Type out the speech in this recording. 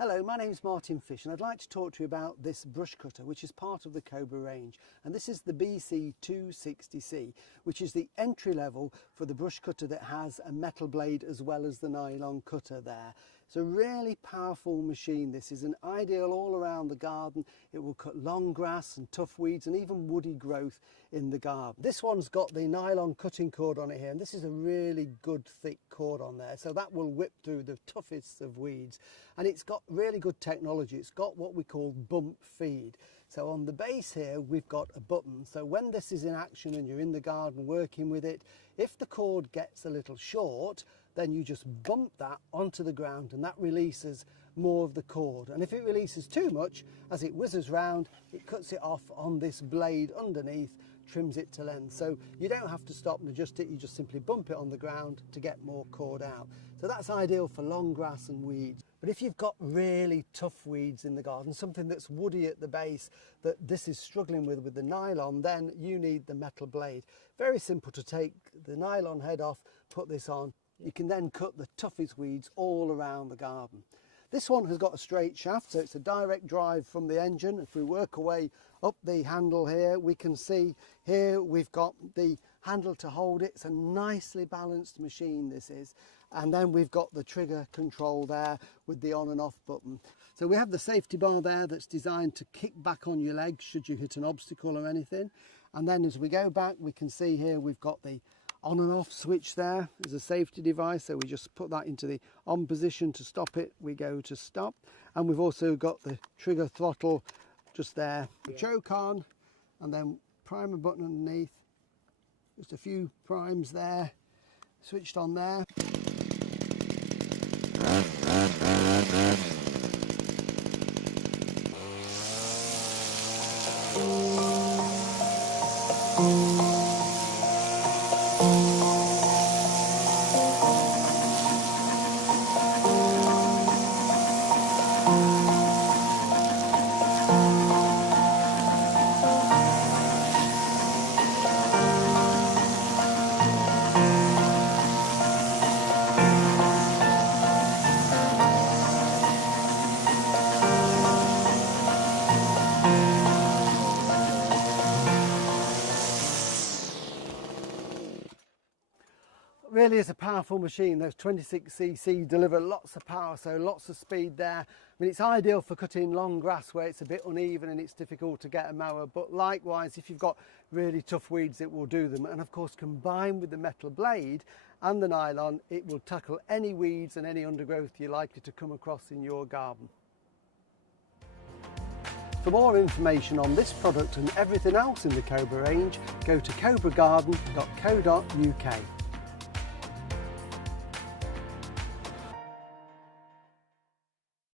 Hello, my name is Martin Fish and I'd like to talk to you about this brush cutter which is part of the Cobra range, and this is the BC260C, which is the entry level for the brush cutter that has a metal blade as well as the nylon cutter there. It's a really powerful machine. This is an ideal all around the garden. It will cut long grass and tough weeds and even woody growth in the garden. This one's got the nylon cutting cord on it here, and this is a really good thick cord on there, so that will whip through the toughest of weeds. And it's got really good technology. It's got what we call bump feed. So on the base here we've got a button, so when this is in action and you're in the garden working with it, if the cord gets a little short, then you just bump that onto the ground and that releases more of the cord. And if it releases too much, as it whizzes round, it cuts it off on this blade underneath, trims it to length. So you don't have to stop and adjust it, you just simply bump it on the ground to get more cord out. So that's ideal for long grass and weeds. But if you've got really tough weeds in the garden, something that's woody at the base that this is struggling with the nylon, then you need the metal blade. Very simple to take the nylon head off, put this on. You can then cut the toughest weeds all around the garden. This one has got a straight shaft, so it's a direct drive from the engine. If we work away up the handle here, we can see here we've got the handle to hold it. It's a nicely balanced machine, this is. And then we've got the trigger control there with the on and off button. So we have the safety bar there that's designed to kick back on your legs should you hit an obstacle or anything. And then as we go back, we can see here we've got the on and off switch there as a safety device, so we just put that into the on position. To stop it, we go to stop. And we've also got the trigger throttle just there. The choke on, and then primer button underneath, just a few primes there, switched on there. Really is a powerful machine. Those 26cc deliver lots of power, so lots of speed there. I mean, it's ideal for cutting long grass where it's a bit uneven and it's difficult to get a mower, but likewise if you've got really tough weeds it will do them. And of course, combined with the metal blade and the nylon, it will tackle any weeds and any undergrowth you're likely to come across in your garden. For more information on this product and everything else in the Cobra range, go to cobragarden.co.uk.